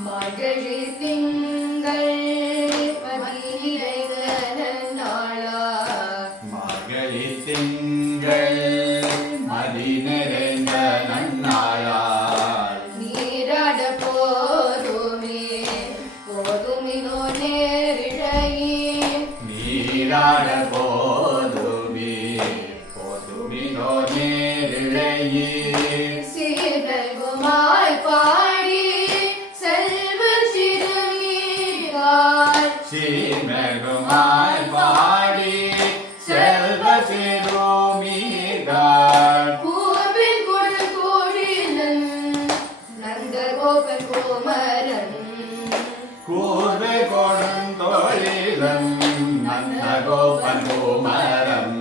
மார்கழி திங்கள் மதிநிறைந்த நன்னாளால் மார்கழி திங்கள் மதி நிறைந்த நன்னாளால் நீராட போதுமினோ நேரிழையே நீராட போதுமினோ நேரிழையே சீர்குமாய் பாடி செல்வ சிறுமீராய் சீர்குமாய் பாடி செல்வ சிறுமீராய் கூர்வின் குழல் கோழினன் நந்தகோபன் கோமரன் கூர்வை கொடுந்தொழிலன் நந்தகோபன் கோமரன்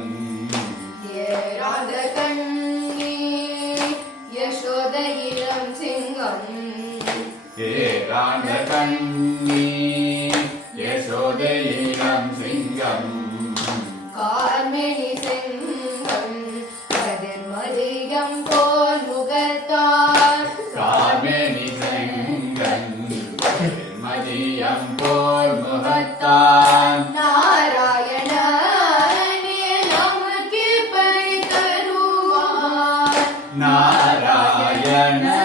ஏராத கண்ணி யசோத இளம் சிங்கம் ஏகாந்த கண்ணி யசோத இளம் சிங்கம் கார்மேனி செங்கம் கதிர்மதியம் போல் முகத்தார் கார்மேனி செங்கன் மதியம் போல் முகத்தான் நாராயணனே நமக்கு பரி தருவார் நாராயணனே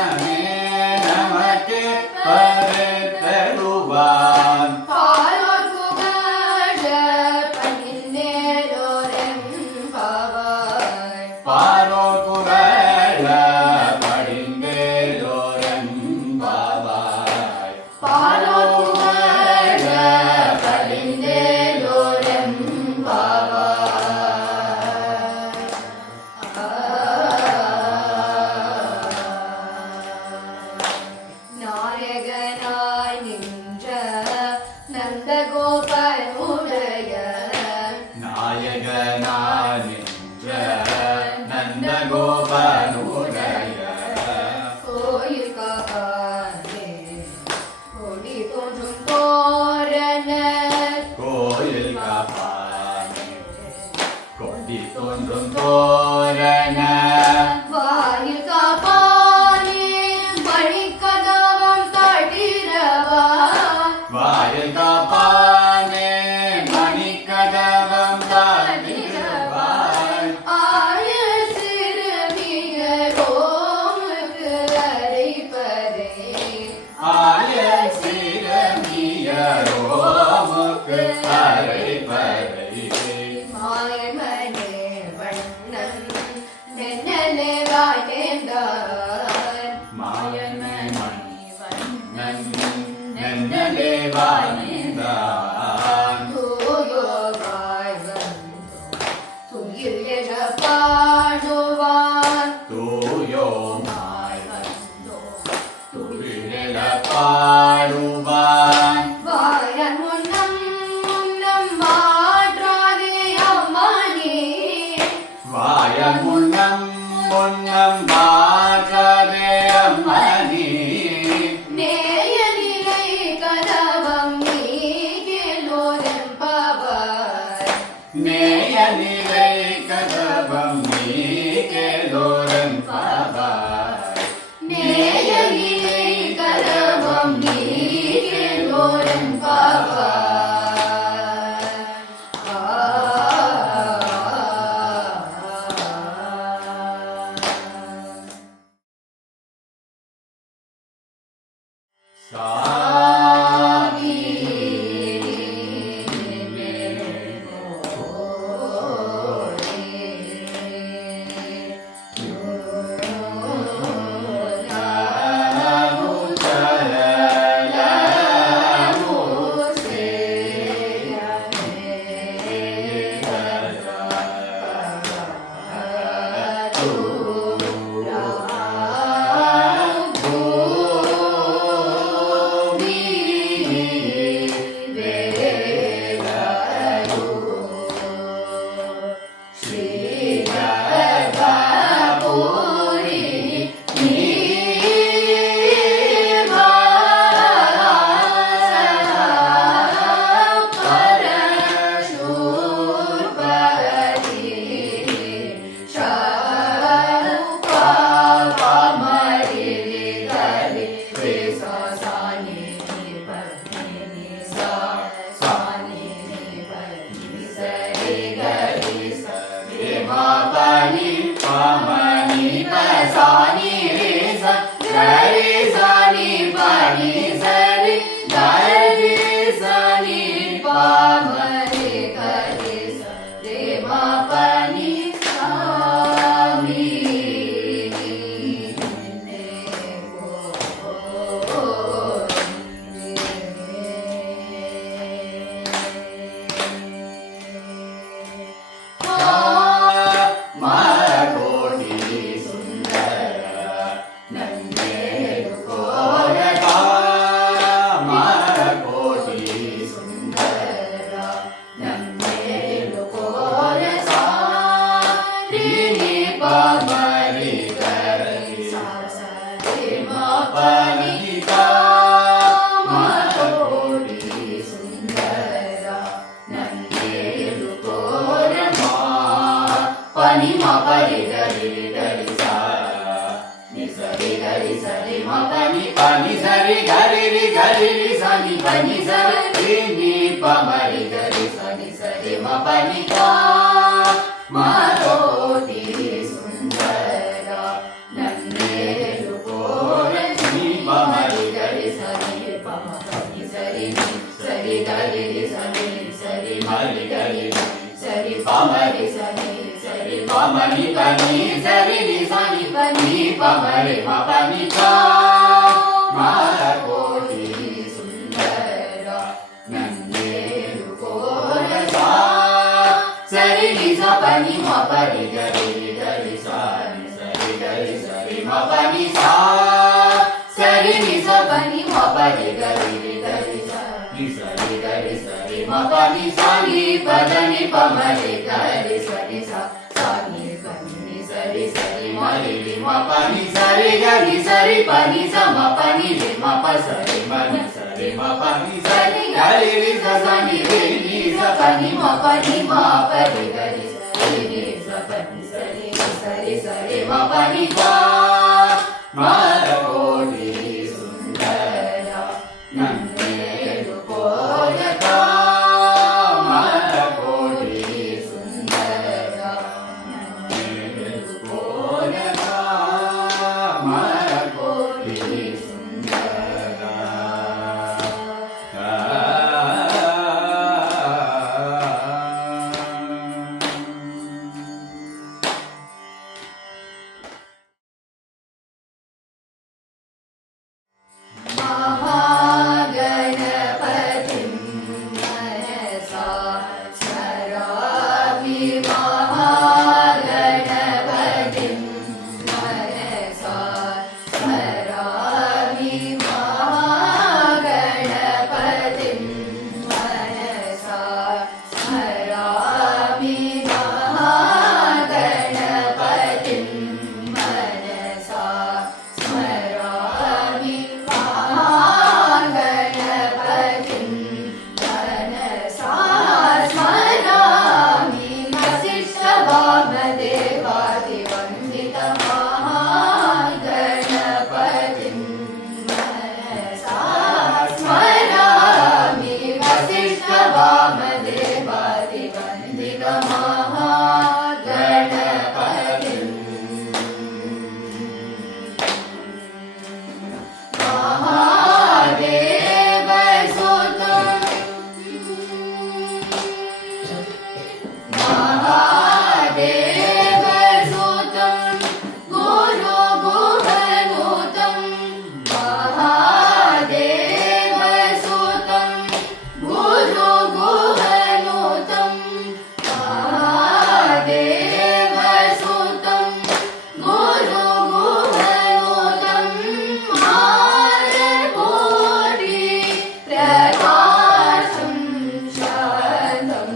நமக்கு பரிதருவான் பாலோர் புகழ பணிந்தேலோரெம்பாவாய் பாரோர் புகழ படிந்தேலோரன் பாவாய் பாலோர் புகழ பணிந்தேலோரெம்பாவாய் நாயகனாய் நின்ற நந்தகோபனுடைய நாயகனாய் நின்ற நந்தகோபனுடைய கோயில் காப்பானே கொடி தோன்றும் தோரணர் கோயில் காப்பானே கொடி தோன்றும் தோரண வாயில் காப்பானே மணிக்கதவம் தட்டிரவாய் வாயில் காப்பானே மணிக்கதவம் தாண்டிடுவாய் ஆய சிறுமியரோமுக்கு அரைப்பதே ஆய சிரமியரோமுக்கு அரைப்பதை மாயமனே வண்ணன் மென்னலே வாய்ந்தேந்தார் மாயனை மன்னன் நன்னலே வாழ்ந்தான் தூயோகாய் வந்தோ துயில் எழ பாடுவான் தூயோமாய் வந்தோ துயிலெழ பாடுவான் வாயன் முன்னம் மாற்றாதே அம்மானே வாயன் முன்னம் மாற்றதே அம்மணி நேய நிலை கதவம் நீகிலோரெம்பாவாய் நேய நிலை கதவம் நீகேலோரன் பாவாய் நேய நிலை கதவம் நீகிலோரெம்பாவாய் சாமி pani ma pa re ga re ga re sa ni sa re ga re sa re ma pa ni pa ni sa re ga re sa ni pa ni sa re ni pa ma re ga re sa ni sa re ma pa ni pa ma ಕೋಟಿ ಸುಂದರ ನನ್ನೇರು ಕೋರನಿ ಮರಿ ಗರಿ ಸರಿ ಪಮ ಪನಿ ಸರಿ ಸರಿ ಗರಿ ಸರಿ ಸರಿ ಮರಿ ಗರಿ ಸರಿ ಪಮರಿ ಸರಿ ಸರಿ ಪಮನಿ ಪನಿ ಸರಿ ನಿ ಸರಿ ಪನಿ ಪಮರಿ ಮ ಪನಿ ಪಾ ಮಾರ ಕೋಟಿ ಸುಂದರ ನನ್ನೇರು ಕೋರಸ ಸರಿ ನಿ ಸ ಪನಿ ಮ ಪರಿ ಗರಿ ಗರಿ ಸ ನಿ ಸರಿ ಗರಿ ಸರಿ ಮ ಪನಿ ಸಾ ಸರಿ ನಿ ಸ ಪನಿ ಮ ಪರಿ ಗರಿ ಗರಿ ಸ ನಿ ಸರಿ ಗರಿ ಸರಿ ಮ ಪನಿ ಸಾ ನಿ ಪದನಿ ಪಮರಿ ಗರಿ ಸರಿ ಸ ಸಾ ನಿ ಪನಿ ಸರಿ ಸರಿ ಮ ರಿ ರಿ ಮ ಪನಿ ಸರಿ ಗರಿ ಸರಿ ಪನಿ ಸ ಮ ಪನಿ ರಿ ಮ ಪ ಸರಿ ಮ ನಿ ಸರಿ ಮ ಪನಿ ಸರಿ ಗರಿ ರಿ ಸ ಸ ನಿ ರಿ ನಿ ಸ ಪನಿ ಮ ಪನಿ ಮ ಪರಿ ಗರಿ ಸರಿ ನಿ ಸ ಪನಿ ಸರಿ ಸರಿ ಸರಿ ಮ ಪನಿ ಪಾ ಮಾರ ಕೋಟಿ ಸುಂದರ ನನ್ನೇರು ಕೋರಕ ಮಾರ ಕೋಟಿ ಸುಂದರ ನನ್ನೇರು ಕೋರಕ ಮಾರ ಕೋಟಿ ಸುಂದರ महागणपतिं मनसा स्मरामि महागणपतिं मनसा स्मरामि महागणपतिं मनसा स्मरामि महागणपतिं मनसा स्मरामि महागणपतिं मनसा स्मरामि वसिष्ठवामदेवादिवन्दितमहागणपतिं मनसा स्मरामि वसिष्ठवामदेवादिवन्दितमहागणपतिं महादेवसुतं महादेवसुतं गुरुगुहनुतं महादेवसुतं गुरुगुहनुतं महादेवसुतं गुरुगुहनुतं मारकोटि प्रकाशं शान्तं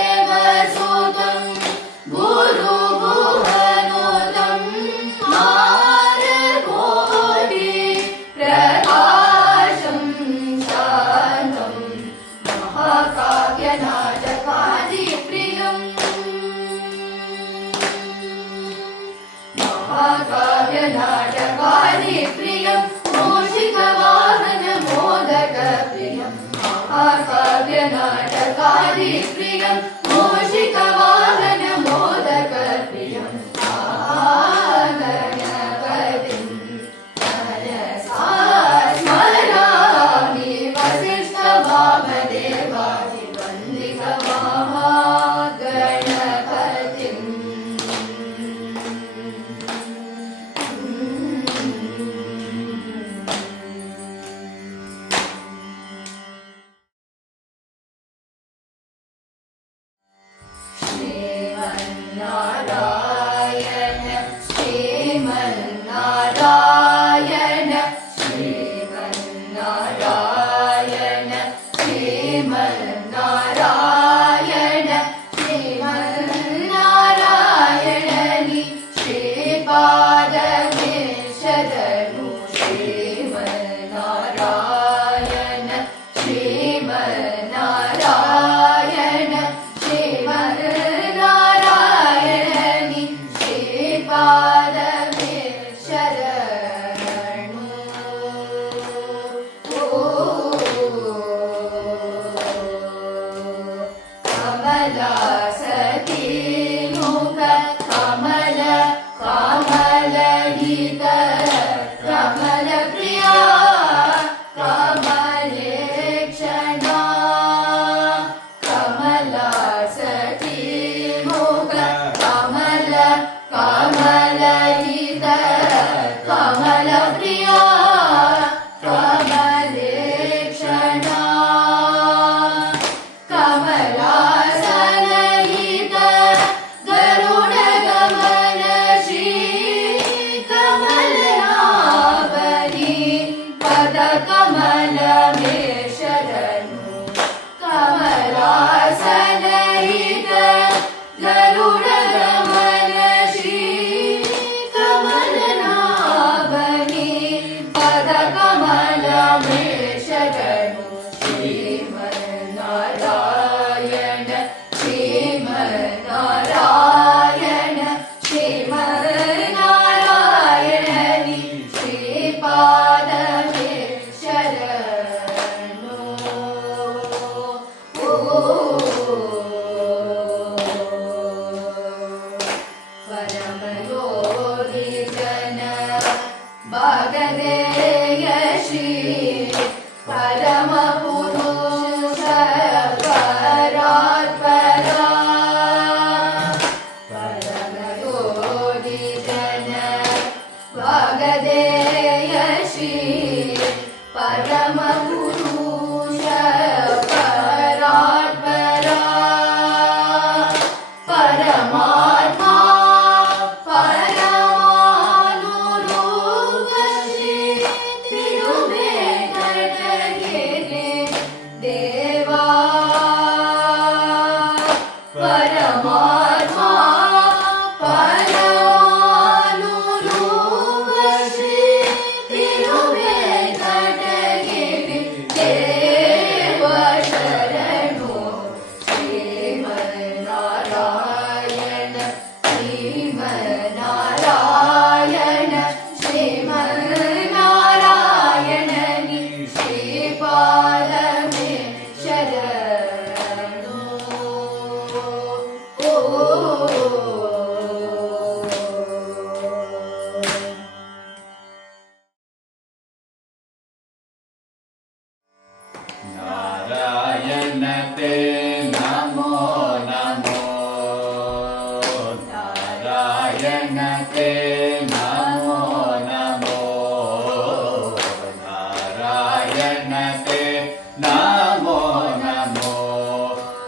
महादेवसुतं गुरुगुहनुतं मारकोटि प्रकाशं शान्तं महाकाव्यनाटकादिप्रियम् महाकाव्यनाटकादिप्रियं मूषिकवाहनमोदकप्रियं महाकाव्यनाटकादिप्रियं मूषिकवाहनमोदकप्रियं महागणपतिं मनसा स्मरामि श्रीमन्नारायण श्रीमन्नारायण श्रीमन्नारायण श्रीमन्नारायण श्रीमन्नारायणनि श्रीपादमे शरणु श्रीमन्नारायण श्रीमन्नारायण श्रीमन्नारायण ನಾರಾಯಣತೆ ನಮೋ ನಮೋ ನಾರಾಯಣತೆ ನಮೋ ನಮೋ ನಾರಾಯಣತೆ ನಮೋ ನಮೋ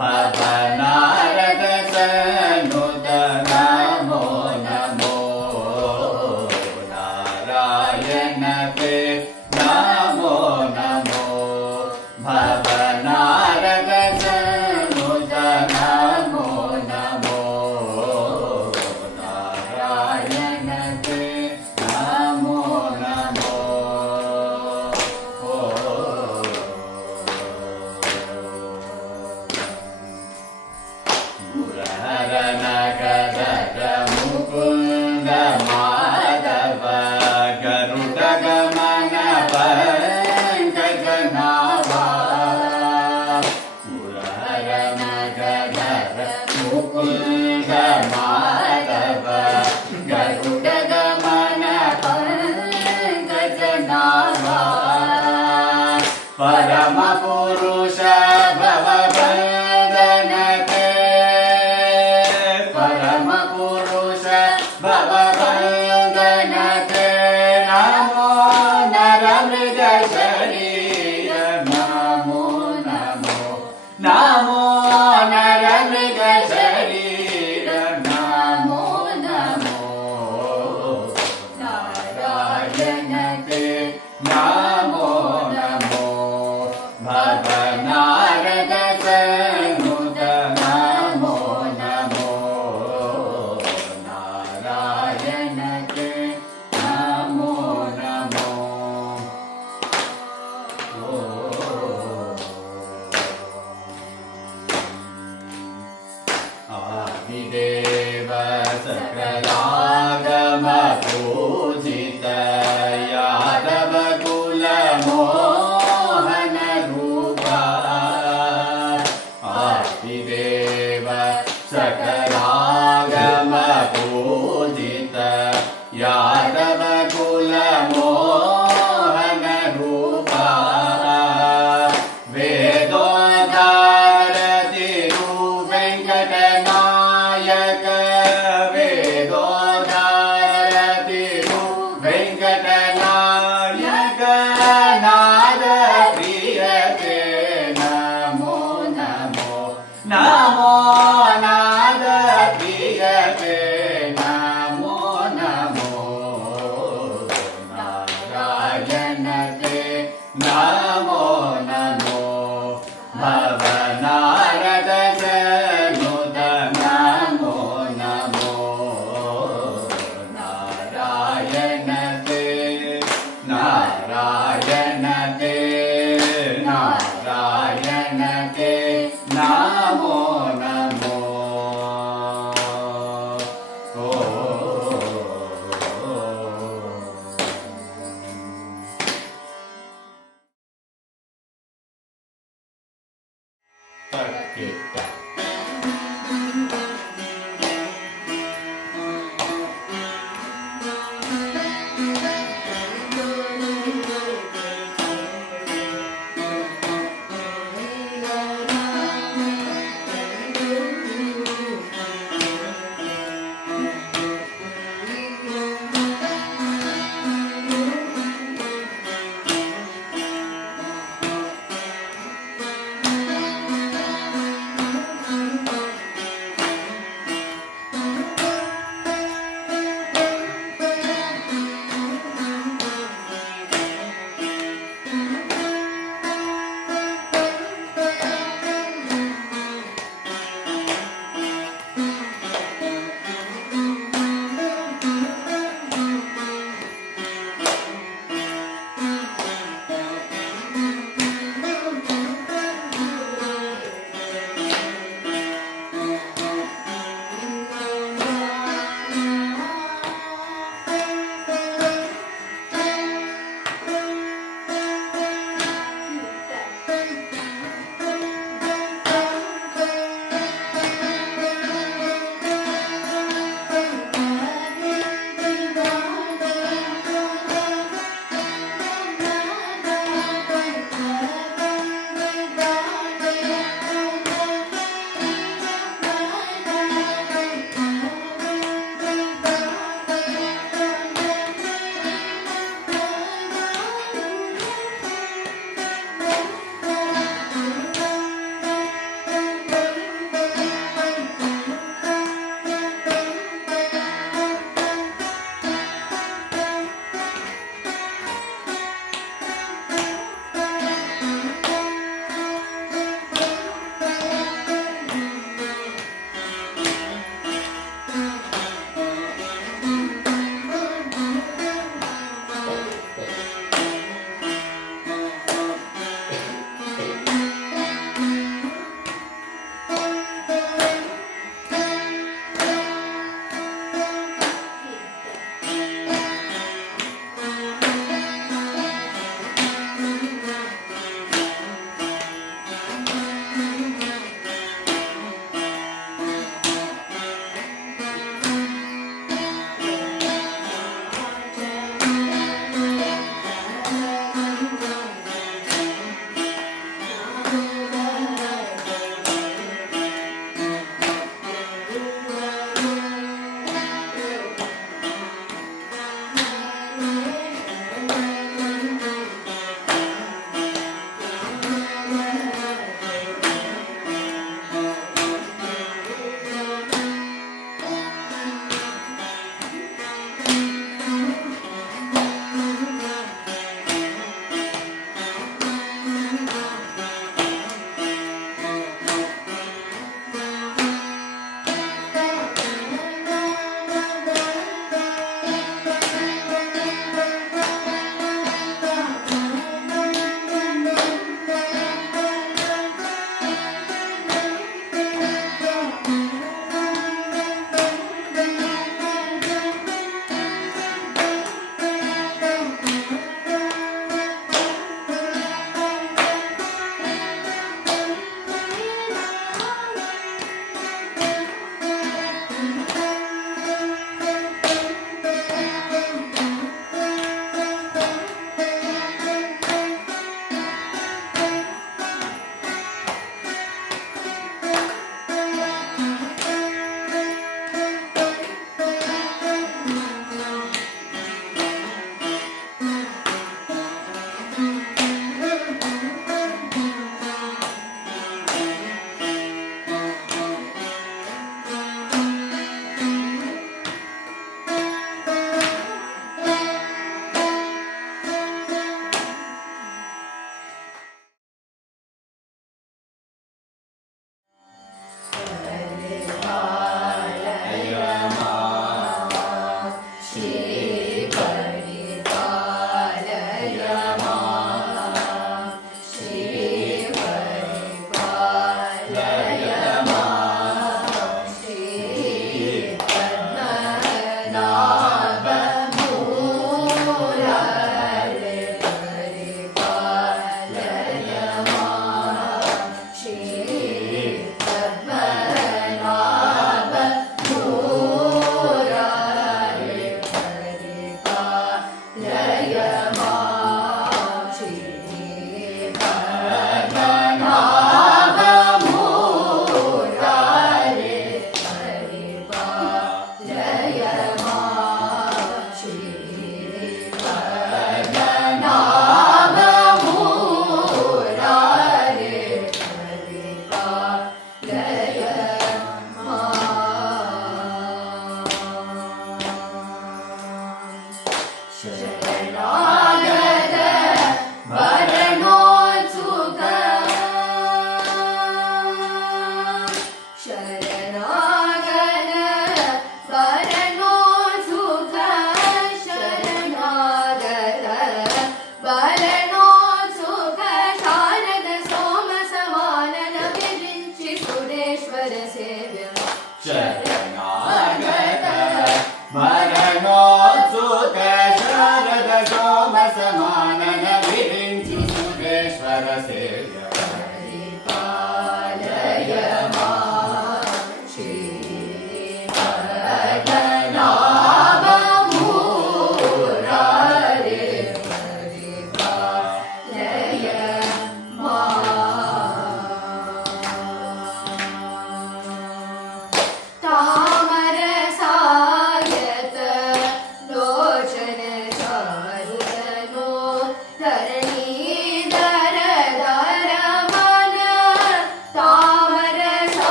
ಭವನಾರದ ಸನ್ನುತ ನಮೋ ನಮೋ ನಾರಾಯಣತೆ ನಮೋ ನಮೋ ಭವನಾರದ ಸನ್ನುತ ನಮೋ ನಮೋ ನಾರಾಯಣತೆ ನಮೋ ನಮೋ ಮುರಹರನಗರದ ಮುಕುಂದ ಮಾಧವ ಗರುಡ ಗಮನ ಪಂಕಜನಾಭ ಮುರಹರನಗರದ ಮುಕುಂದ ಮಾಧವ ಗರುಡ ಗಮನ ಪಂಕಜನಾಭ ಪರಮ ಪುರುಷ ಭವಬಂಧನತೆ ಪರಮ ಪುರುಷ ಭವಬಂಧನತೆ ನಮೋ ನರ ಮೃಗ ಶರೀರ ನಮೋ ನಮೋ ನಮೋ ನರ ಮೃಗ ಶರೀರ ನಮೋ ನಮೋ ನಾರಾಯಣತೆ ನಮೋ ನಮೋ ಭವನಾರದ ಸನ್ನುತ ನಮೋ ನಮೋ ನಾರಾಯಣತೆ ನಮೋ ನಮೋ ಆದಿದೇವ ಸಕಲಾಗಮ ಪೂಜಿತ ಯಾದವ ಕುಲ ಮೋಹನ ರೂಪ ಆದಿದೇವ ಸಕಲಾಗಮ ಪೂಜಿತ ಯಾದವ ಕುಲ ಮೋಹನ ರೂಪ ವೇದೋದ್ಧಾರ ತಿರು ವೆಂಕಟನಾಯಕ ವೇದೋದ್ಧಾರ ತಿರು ವೆಂಕಟನಾಯಕ ನಾದ ಪ್ರಿಯತೆ ನಮೋ ನಮೋ ನಮೋ ನಾದ ಪ್ರಿಯತೆ ನಮೋ ನಮೋ ನಾರಾಯಣತೆ ನಮೋ ನಮೋ ಭವನಾರದ ಸನ್ನುತ ನಮೋ ನಮೋ ನಾರಾಯಣತೆ ನಾರಾಯಣತೆ ನಾರಾಯಣತೆ ನಮೋ ನಮೋ ತಕ್ಕಿಟ್ಟ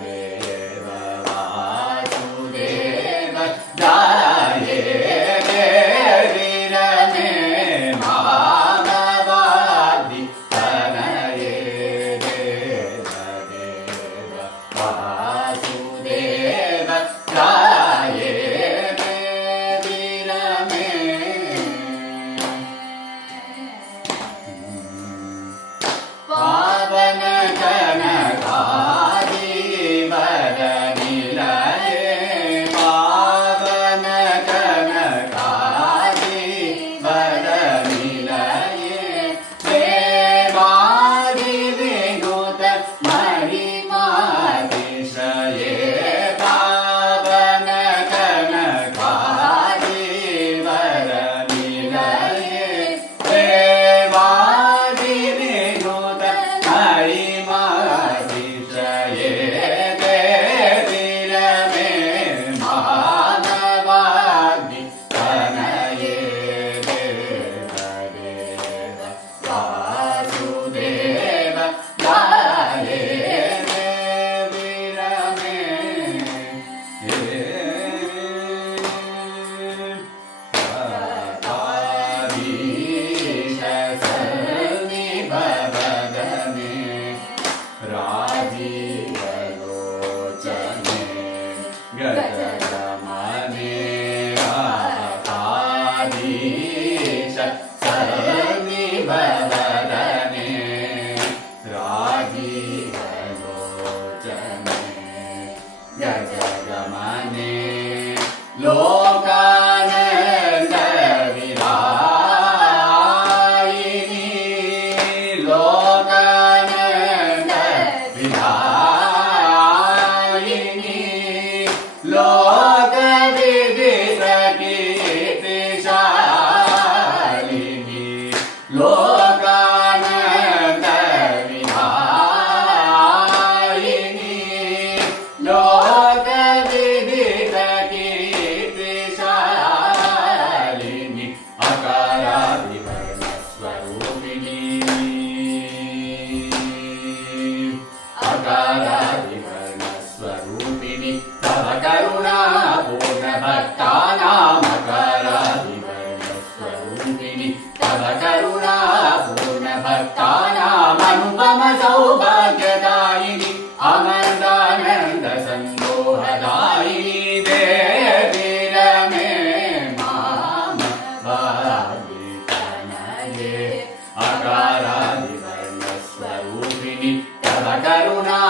देव वासुदेव जाये वीर मे मानवादि तनये देव वासुदेव जाये वीर मे पावन कनकाधीवर निलये पावन कनकाधीवर निलये देवादि विनुत महिमातिशये पावन कनकाधीवर निलये देवादि विनुत महिमातिशये देवीर मे मानवादि तनये देव वासुदेव जाये देवीर मे सन्निभवदने राजीवलोचने गजगमने राधाधीश सन्निभवदने राजीवलोचने गजगमने लोकानन्द विदायिनी लोकानन्द विदायिनी लोकविदित कीर्तिशालिनी लोकानन्द विदायिनी लोकविदित कीर्तिशालिनी अकारादिवर्णस्वरूपिणी अकारादिवर्णस्वरूपिणी तव करुणा पूर्णभक्तानाम् अकारादिवर्णस्वरूपिणी तव करुणा पूर्णभक्तानाम् अनुपम सौभाग्यदायिनी अमृतानन्द सन्दोहदायिनी देवीर मे मानवादि तनये अकारादिवर्णस्वरूपिणी तव करुणा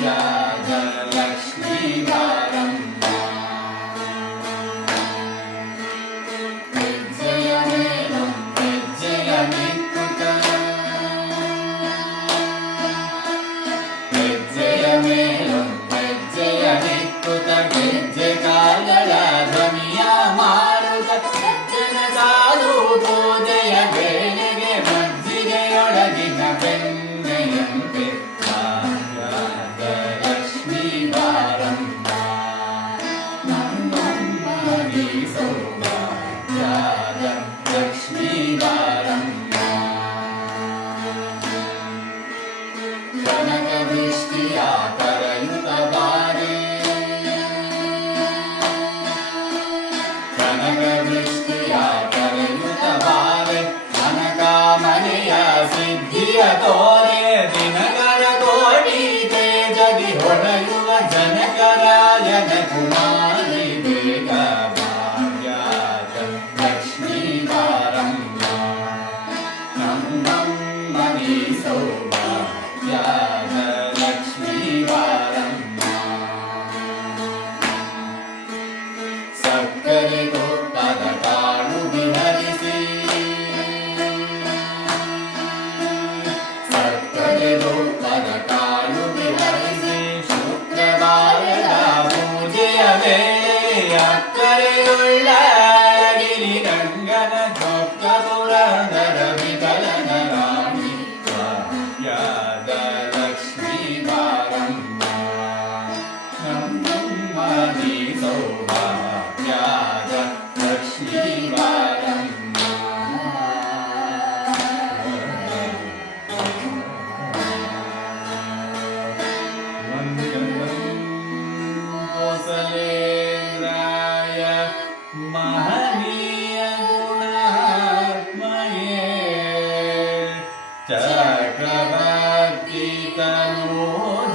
लक्ष्मी बारम्ब विजयमेनं विजयमित्कुत विजयमेनं विजयमित्कुत विजयकालय ध्वनिय मारुत सज्जन साधु पूजय बेಳೆಗೆ ಮಜ್ಜಿಗೆಯೊಳಗಿನ ಬೆಣ್ಣೆಯಂತೆ ಭಾಗ್ಯದ ಲಕ್ಷ್ಮೀ ಬಾರಮ್ಮ ನಮ್ಮಮ್ಮನಿ ಸೌಭಾಗ್ಯದ ಲಕ್ಷ್ಮೀ ಬಾರಮ್ಮ ಕನಕ ವೃಷ್ಟಿಯ ಕರೆಯುತ್ತ ಬಾರೆ ಕನಕ ವೃಷ್ಟಿಯ ಕರೆಯುತ್ತ ಬಾರೆ ಮನೆಯ ಸಿದ್ಧಿಯ ತೋರೆ ದಿನಗಳ ಕೋಟಿ ತೇಜದಿ ಹೊಳೆಯುವ ಜನಕರಾಯನ ಕುಮಾರಿ ಬೇಗ ಭಾಗ್ಯದ ಲಕ್ಷ್ಮೀ ಬಾರಮ್ಮ ನಮ್ಮಮ್ಮನಿ ಸೌಭಾಗ್ಯದ ಲಕ್ಷ್ಮೀ ಬಾರಮ್ಮ ಸಕ್ಕರೆ ತುಪ್ಪದ ಕಾಳು ವಿಹರಿಸಿ ಸಕ್ಕರೆ ತುಪ್ಪದ ಕಾಳು ವಿಹರಿಸಿ ಶುಕ್ರವಾರದ ಪೂಜೆಯ ವೇಳೆ ಅಕ್ಕರೆಯುಳ್ಳ ಗಿರಿ ಗಂಗನ ಚೊಕ್ಕ ಪುರಂದರ ವಿಠಲನ ರಾಣಿ ಭಾಗ್ಯದ ಲಕ್ಷ್ಮೀ ಬಾರಮ್ಮ ನಮ್ಮಮ್ಮನಿ ಸೌಭಾಗ್ಯದ ಲಕ್ಷ್ಮೀ ಬಾರಮ್ಮ कौसलेन्द्राय महनीय गुणात्मये चक्रवर्ती तनूजाय